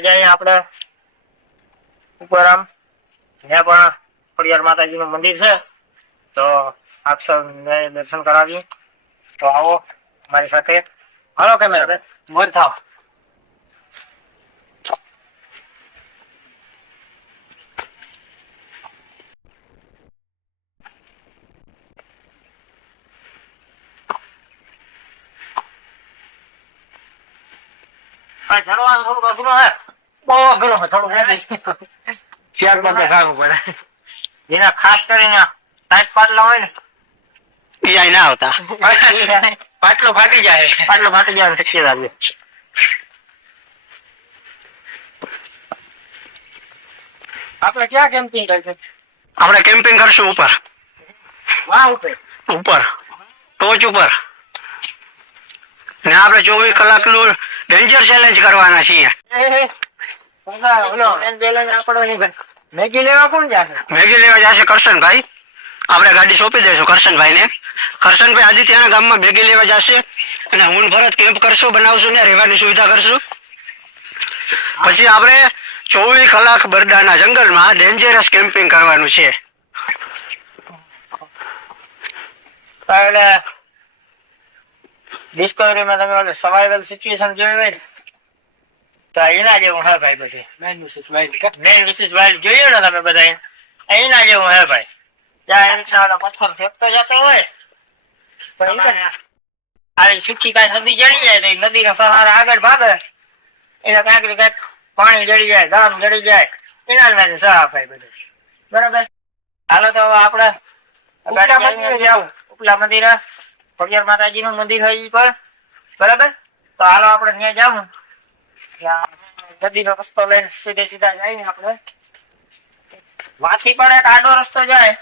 જાય આપણે ઉપર આમ ત્યાં પણ ખોડિયાર માતાજીનું મંદિર છે, તો આપ સૌને દર્શન કરાવીએ. તો આવો મારી સાથે. હાલો કેમેરા મોર થાવ. ચડવાનું થોડુંક અઘરું હે, બહુ અઘરું હે થોડુંક. ચાર પગે ખાવું પડે. જેના ખાસ કરીને ટાઈટ પાટલા હોય ને એ ના આવતા. પાટલો ફાટી જાય. પાટલો ફાટી જાય શક્યતા છે. આપણે ક્યાં કેમ્પિંગ કરશું? આપણે કેમ્પિંગ કરશું ઉપર. વાહ ઉપર ઉપર ટોચ ઉપર. ને આપણે 24 કલાકનું ડેન્જર ચેલેન્જ કરવાના છીએ. મેગી લેવા કોણ જશે? મેગી લેવા જશે કરશનભાઈ. આપણે ગાડી સોંપી દઈશું કરશનભાઈને. કરશનભાઈ આદિત્યના ગામમાં મેગી લેવા જશે અને હું ભરત કેમ્પ કરશું, બનાવશું ને રહેવાની સુવિધા કરશું. પછી આપણે 24 કલાક બરડાના જંગલમાં ડેન્જરસ કેમ્પિંગ કરવાનું છે. ડિસ્કવરીમાં તમે સર્વાઈવલ સિચ્યુએશન જોઈ હોય ને, તો એના જેવું હે ભાઈ. બધી મેન વિશેષ વાઇલ્ડ જોયું ને તમે બધા, એના જેવું હે ભાઈ. જ્યાં એ રીતના પથ્થર ફેંકતો જતો હોય, આ સુખી કાંઈ નદી જડી જાય તો નદીના સહારા આગળ ભાગે, એના કાંઈક ને કાંઈક પાણી જડી જાય, ગામ જડી જાય, એના સહ ભાઈ બધું. બરાબર. હાલો તો આપણે ઉપલા મંદિર ખોડિયાર માતાજી નું મંદિર હોય પર. બરાબર. તો હાલો આપણે ત્યાં જાવું. નદીનો રસ્તો લઈને સીધા જાય. આપણે વાથી પણ એક આડો રસ્તો જાય,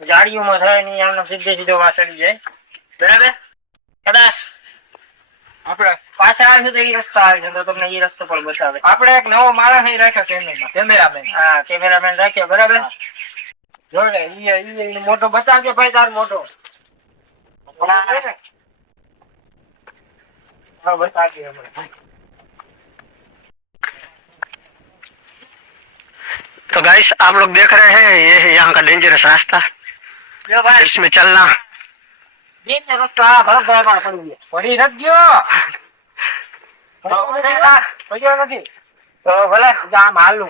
ઝાડીઓમાં થાય ને આનો સીધો વાસળી જાય. બરાબર. કદાચ આપણે પાછા આવીશું તો એ રસ્તો આવી તો તમને એ રસ્તો પણ બતાવે. આપણે એક નવો માણસ રાખ્યો કેમેરામેન. હા, કેમેરામેન રાખ્યો. બરાબર. જોડે મોટો બતાવજો ભાઈ, તાર મોટો બતાવજો. तो गाइस आप लोग देख रहे हैं ये है यहाँ का डेंजरस रास्ता, इसमें चलना पड़ी रख गयो तो भले आम हालू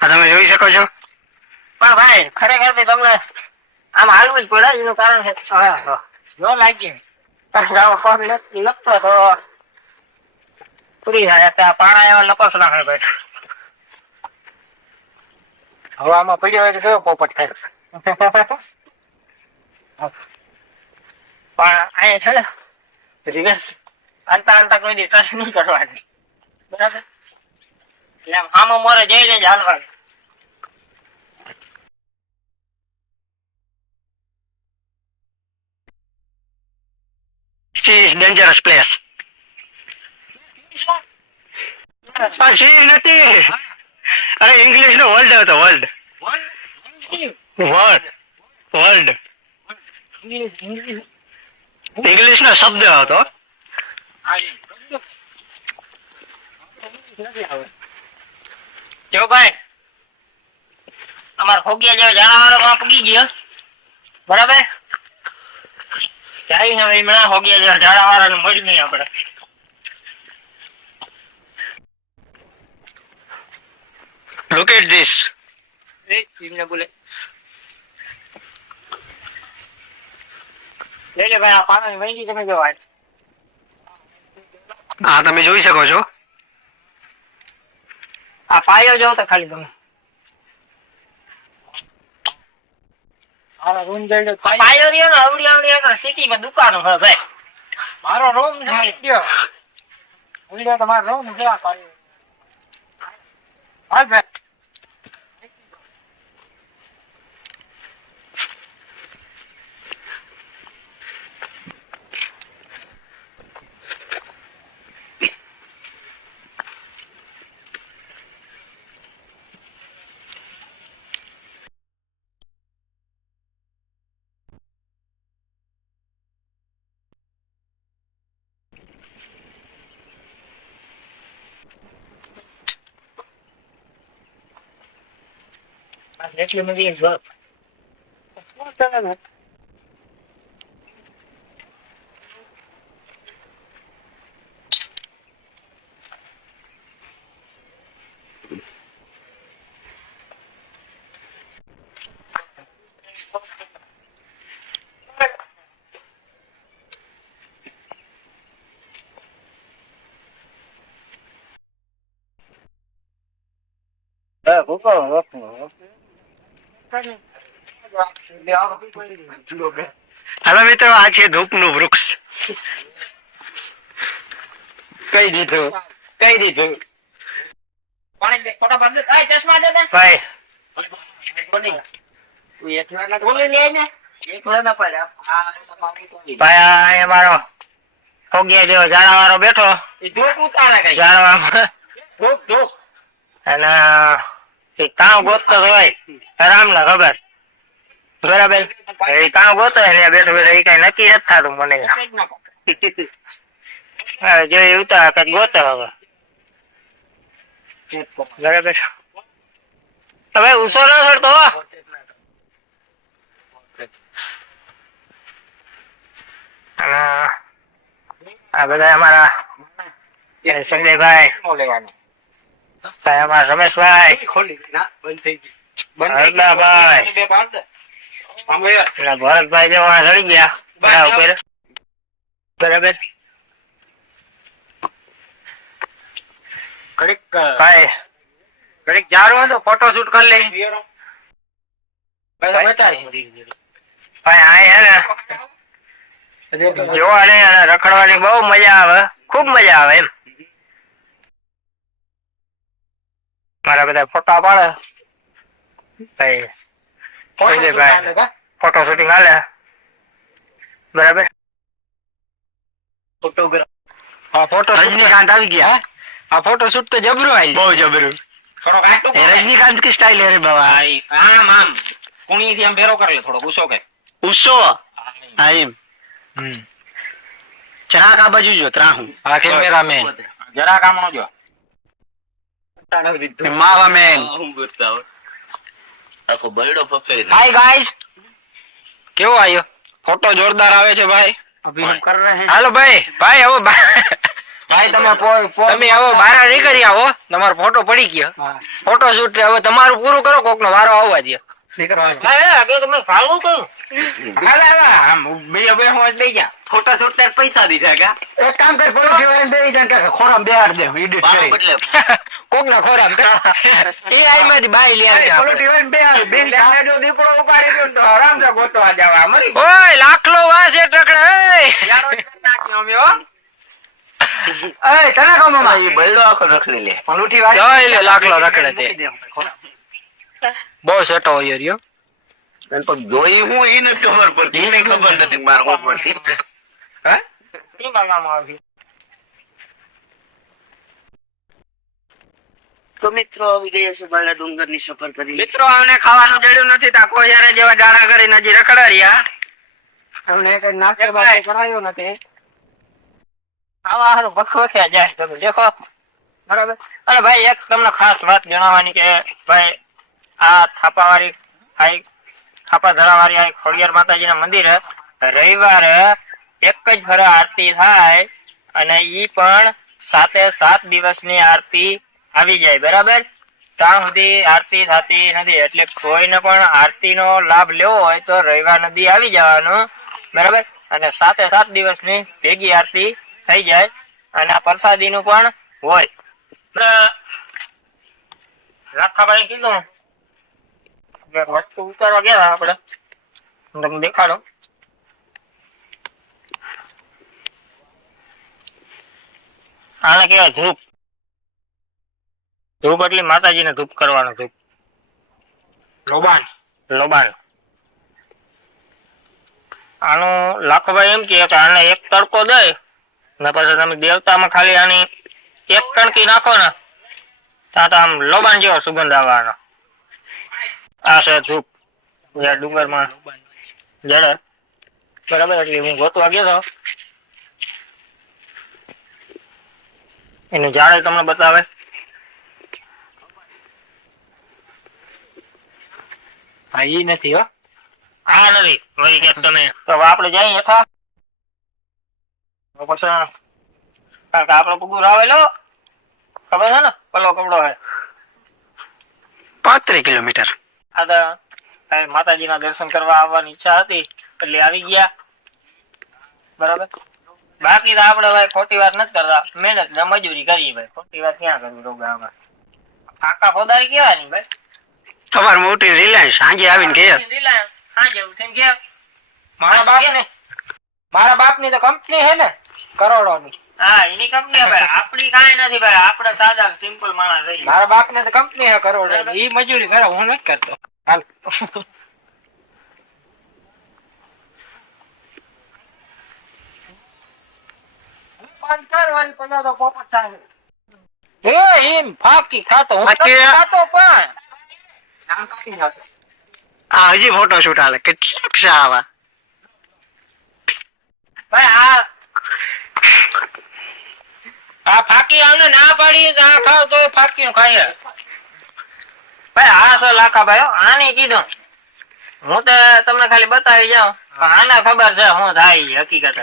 તમે જોઈ શકો છો. પણ ભાઈ ખરેખર તમને આમ હાલવું જ પડે. એનું કારણ છે જો લાગી લખતો તો પૂરી થાય. પાણા એવા લપસ નાખે ભાઈ. હવે આમાં પડ્યો હોય તો કેવો પોપટ થાય. પણ અહીં છે ને રિવર્સ અંતા કોઈ દી ટ્રાય નહીં કરવાની. બરાબર. એટલે આમાં મોરે જઈને જ હાલવાનું. She is dangerous place. નથી. અરે ઇંગ્લિશ નો વર્લ્ડ હતો. વર્લ્ડ ઇંગ્લિશ નો શબ્દ હતો. જો ભાઈ અમારા ખોગિયા જેવો જાણવાનો પગી ગયો. બરાબર. જાય હવે હમણાં હોગિયા જેવા ઝાડાવાળાને મળી નહીં આપણે. Look at this. એમને બોલે લે ભાઈ આ પાણી વહી તમે જો. હા તમે જોઈ શકો છો. આ પાયો જો તો ખાલી તમે પાયો રહ્યો ને અવડી અવડી સિટીમાં દુકાનો છે ભાઈ. મારો રૂમ છે તમારો રૂમ છે. હાલ ભાઈ એટલી બધી એક જોત. હાલો મિત્રો, આ છે ધૂપનું વૃક્ષ. કહી દીધું. પાણી ફોટા પાડ દે. આ ચશ્મા દે દે. ભાઈ બોલી લે ને. એક ના પડ્યા. ભાઈ આ મારો ફોગિયા જેવો ઝાડા વાળો બેઠો એ ધોક ઉતારે કઈ. ઝાડવામાં. ધોક. અને એ કામ ગોતતો હોય રામને ખબર. બરાબર. એ કામ ગોતો એટલે બેઠો બેઠો એ કઈ નક્કી નથી થતું મને. હવે જોઈ ઉતાર કઈ ગોતો હવે. બરાબર. હવે ઉસો ન કરતો. અને આ બધા અમારા સંજયભાઈ, અમારા રમેશભાઈ, હરદાભાઈ, ભરતભાઈ જેવા રડી ગયા બડા ઉપર. બરાબર. ભાઈ જાડો તો ફોટો શૂટ કરી લઈ. ભાઈ આ હે ને જોવાની અને રખડવાની બહુ મજા આવે, ખુબ મજા આવે એમ. મારા બધા ફોટા પાડે ભાઈ. ફોટો શૂટિંગ હાલે. બરાબર. ફોટો રજનીકાંત આવી ગયા. આ ફોટો શૂટ તો જબરું આવી, બહુ જબરું. રજનીકાંત की स्टाइल है रे बाबा. આમ કુણી થી આમ ભેરો કરી લે થોડો ગુસ્સો કે ઉસો આઈમ. ચરાક આ બાજુ જો ત્રાહું. આ કેમેરામેન જરા કામનો જો. માવા મેન. આખો બરડો પકડી. હાય ગાઈસ, કેવો આયો? ફોટો જોરદાર આવે છે ભાઈ. અભી હમ કર રહે. હાલો ભાઈ હવે ભાઈ તમે તમે આવો બહાર નીકળી આવો. તમારો ફોટો પડી ગયો. ફોટો શૂટ હવે તમારું પૂરું કરો. કોક નો વારો આવવા દે. ફોટા શૂટ તાર પૈસા દીધા કા? એક કામ કર, પલોઠી વાળાને બેહી જા કે ખોરામ બેહાડ દે. એડિટ મારો કરી બદલે કોક ના ખોરામ એ આઈમાંથી બાઈ લે આવજે. પલોઠી વાળાને બેહાડ. બેન જો દીપડો ઉપાડી દો તો આરામ થી ગોતવા જવા મરી ઓય લાખલો વાસે ટકડા. યારો નાખ્યો અમે હો. એય તને કહો મામા, એ બરડો આખો રખડી લે. પલોઠી વાળી જોઈ લે લાખલો રખડે તે. બહુ સેટો હોય રહ્યો. પણ જોઈ હું ઈ નથી ખબર પડતી. એને ખબર નથી મારે હું પડતી. હે ઈ મારવામાં આવી. તો મિત્રો આવી ગયા છે બાલા ડુંગર ની સફર કરી. મિત્રો અમને ખાવાનું જડ્યું નથી. તા કોયારે જેવા જાડા કરીને હજી રખડા રહ્યા. અમને કઈ નાસ્તો બાસ્તો કરાયો નથી. આવા હારું ભખવખ્યા જાય તમે દેખો. બરાબર. અને ભાઈ એક તમને ખાસ વાત જણાવવાની કે ભાઈ આ થાપાવાળી થાપા ધરાવાળી આ ખોડિયાર માતાજીના મંદિરે રવિવારે એક જ ફરે આરતી થાય અને ઈ પણ 7 દિવસની આરતી આવી જાય. બરાબર. ત્યાં સુધી આરતી થતી નથી. એટલે કોઈને પણ આરતીનો લાભ લેવો હોય તો રવિવાર નદી આવી જવાનું. બરાબર. અને 7 દિવસની ભેગી આરતી થઈ જાય. અને આ પ્રસાદીનું પણ હોય. રાખાભાઈ કીધું વસ્તુ ઉતારવા ગયા આપડે, તમને દેખાડો. આને કેવાય ધૂપ. ધૂપ એટલે માતાજીને ધૂપ કરવાનો. ધૂપ લોબાન. આનું લાખોભાઈ એમ કે આને એક તડકો દે ને પછી તમે દેવતામાં ખાલી આની એક કણકી નાખો ને ત્યાં તો આમ લોબાન જેવો સુગંધ આવવાનો. આ છે ધૂપ જ્યાં ડુંગરમાં જડે. બરાબર. એટલે હું ગોતવા ગયો હતો. એનું ઝાડ તમને બતાવે. હા ઈ નથી હો. આ નથી વળી કે તમે તો હવે આપણે જઈએ હેઠા તો પછી કારણ કે આપણો પગુર આવેલો ખબર છે ને પેલો કપડો હે 35 કિલોમીટર. આ તો માતાજીના દર્શન કરવા આવવાની ઈચ્છા હતી એટલે આવી ગયા બરાબર. બાકી તો આપણે ભાઈ ખોટી વાત નથી કરતા, મહેનત ને મજૂરી કરીએ ભાઈ, ખોટી વાત ક્યાં કરવી રોગામાં. આકા પોદારી કેવા ની ભાઈ, સવાર મોટી રિલાયન્સ સાંજે આવીને ઘેર. સાંજે ઉઠીને ઘેર. મારા બાપ ની તો કંપની હે ને કરોડોની. હા એની કંપની ભાઈ, આપણી કાંઈ નથી ભાઈ, આપણે સાદા સિમ્પલ માણસ છીએ. મારા બાપ ને તો કંપની હે કરોડોની, ઈ મજૂરી કરે, હું નથી કરતો. હાલ આ હજી ફોટો શૂટ હાલે કેટલાક છે આવા. ભાઈ આ ફાકી આને ના પાડી આ ખાવ તો ફાકી નું ખાય ભાઈ. આ સો લાખા ભાઈ આને કીધું હું તો તમને ખાલી બતાવી જાઉં, આને ખબર છે હું થાય હકીકત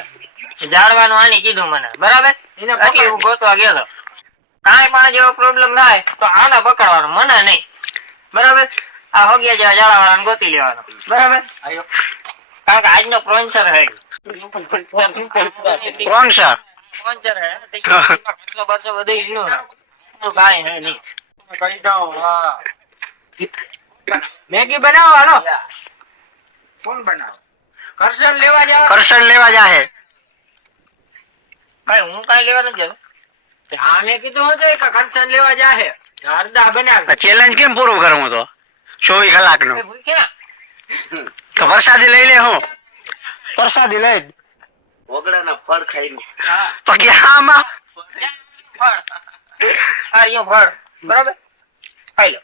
જાણવાનું. આને કીધું મને બરાબર, એટલે હું ગોતવા ગયેલો. કાંઈ પણ જેવો પ્રોબ્લેમ થાય તો આને પકડવાનો, મને નહીં બરાબર. આ હોગ્યા જેવા જાળા વાળાને ગોતી લેવાનો બરાબર. કારણ કે આજનો પ્રોન્સર હે કોણ છે? સ્પોન્સર હે 100 વધી ગયું કાંઈ હે નહીં. કહી દઉં હા મેગી બનાવો હાલો. કોણ બનાવે? કરશન લેવા જાવ. કરશન લેવા જાહે ભાઈ હું કાંઈ લેવા નથી જતો. આને કીધું હતું કે કરશન લેવા જાહે અડધા બનાવે. ચેલેન્જ કેમ પૂરું કરું તો 24 કલાકનું? તો વરસાદી લઈ લે. હું વરસાદી લઈ ઓગળાના ફળ ખાઈને પગે આમાં ફળ બરાબર ખાઈ લો.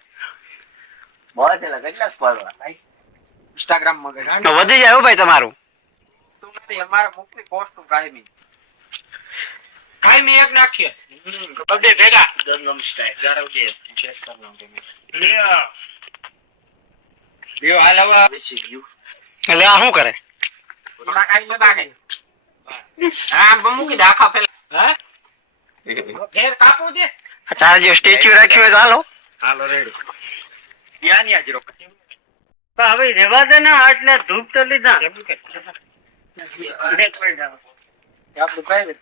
બસ એટલે કેટલા ફળ ભાઈ ઇન્સ્ટાગ્રામ માં તો વધી જાય હો ભાઈ તમારું. તું નથી અમારે મોકલી પોસ્ટ કાયમી એક નાખીએ બધે ભેગા ગંગમ સ્ટાઈલ ગરવજે ચેક કરવાનું તમે લ્યો હાલ હવે બેસી ગયું એટલે આ શું કરે? થોડા ખાઈ લે બાકી હા મૂકી દે આખા પેલા હે ઘેર કાપું દે. તારે જે સ્ટેચ્યુ રાખ્યું હોય તો હાલો. હાલો રેડી ત્યાં ની આજ રોક હવે રેવા દે ને એટલે ધૂપ તો લીધા આપણું પ્રાઇવેટ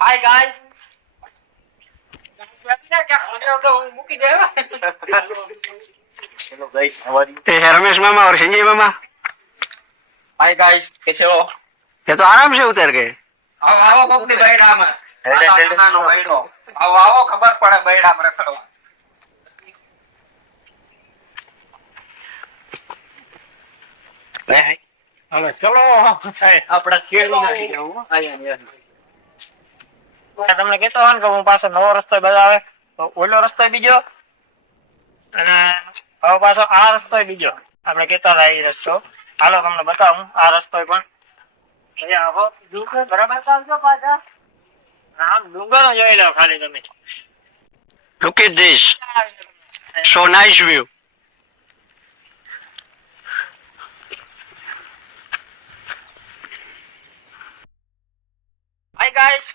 Hi guys. મૂકી દે. ચલો ગાઈસ હવારી ये है रमेश मामा और संजय मामा. Hi guys. कैसे हो? ये तो आराम से उतर गए. આવો આવો કોકની બૈડામાં. નાનો બૈડો. આવો આવો ખબર પડે બૈડામાં રખડવા. હવે ચલો આપડા કેળી નાખી જાવ. તમને કહેતો હોય ને કે હું પાછો નવો રસ્તો બતાવે તો ઓલો રસ્તો બીજો અને હવે પાછો આ રસ્તો બીજો આપણે કહેતા હતા એ રસ્તો. હાલો તમને બતાવું આ રસ્તો પણ બરાબર ચાલજો પાછા. આમ ડુંગરો જોઈ લો ખાલી તમે. Look at this. So nice view. Hi guys.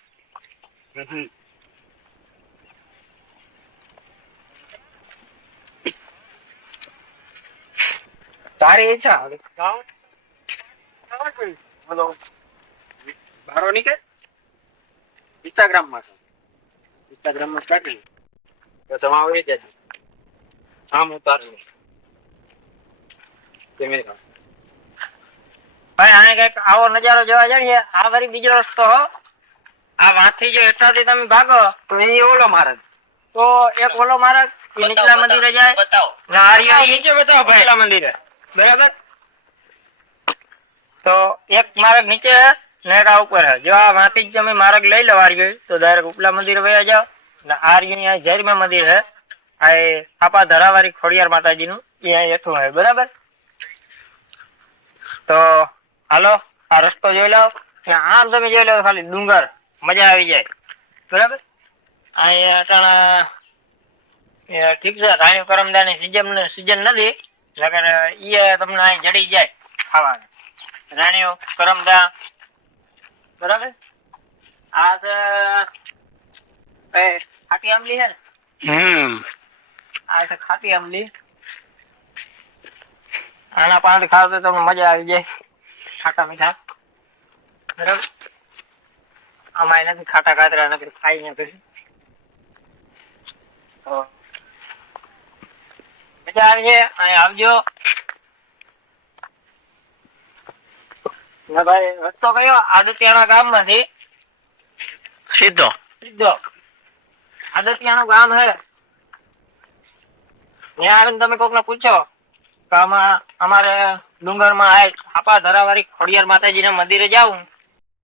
તારી ઈચ્છા હેલો બારો નીકળે ઇન્સ્ટાગ્રામ માં સ્ટાર્ટ તો જમા આવી જાય આમ ઉતારું કેમેરા. ભાઈ આને કઈક આવો નજારો જોવા જઈએ. આ વળી બીજો રસ્તો આ વાંથી જો હેઠળથી તમે ભાગો તો એ ઓલો માર્ગ, તો એક ઓલો માર્ગ નીચલા મંદિરે જાય. બતાવો નારિયેળ નીચે બતાવો ભાઈ નીચલા મંદિરે બરાબર. તો એક માર્ગ નીચે નેટા ઉપર છે. જો આ વાંથી જ તમે માર્ગ લઈ લો આર્ય તો ડાયરેક્ટ ઉપલા મંદિરે વયા જાઓ. ને આર્ય જૈરમા મંદિર છે આ આપા ધરાવાળી ખોડિયાર માતાજીનું એ હેઠું છે બરાબર. તો હાલો આ રસ્તો જોઈ લો ને આમ તમે જોઈ લો ખાલી ડુંગર મજા આવી જાય બરાબર અહીંયા અટાણા ઠીક છે રાણી કરમદાની સીઝન નથી લગન ઈ તમને અહીં જડી જાય ખાવાનું રાણીઓ કરમદા બરાબર આ છે ખાટી આંબલી છે ને આ છે ખાટી આંબલી આના પાન ખાવ તો તમને મજા આવી જાય ખાટા મીઠા બરાબર આમાં નથી ખાટા કાતરા નથી ખાઈ ને પછી તો મજા આવી છે અહીં આવજો ના ભાઈ રસ્તો કયો આદતિયાણા ગામ માંથી સીધો આદતિયાનું ગામ હે ત્યાં આવીને તમે કોક ને પૂછો કે અમારે ડુંગર માં આપા ધરાવાળી ખોડિયાર માતાજી ના મંદિરે જાઉં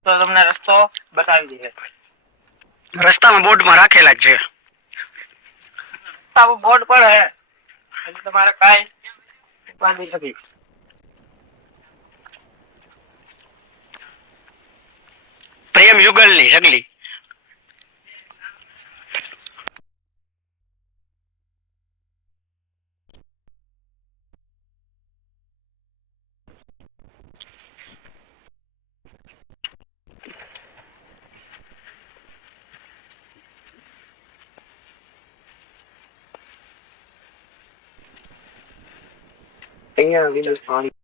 તો તમને રસ્તો બતાવી દે રસ્તામાં બોર્ડમાં રાખેલા જ છે બોર્ડ પણ હે એટલે તમારે કાંઈ ઉપાધિ નથી પ્રેમ યુગલની સગલી અહીંયા વિદ્યુત પાણી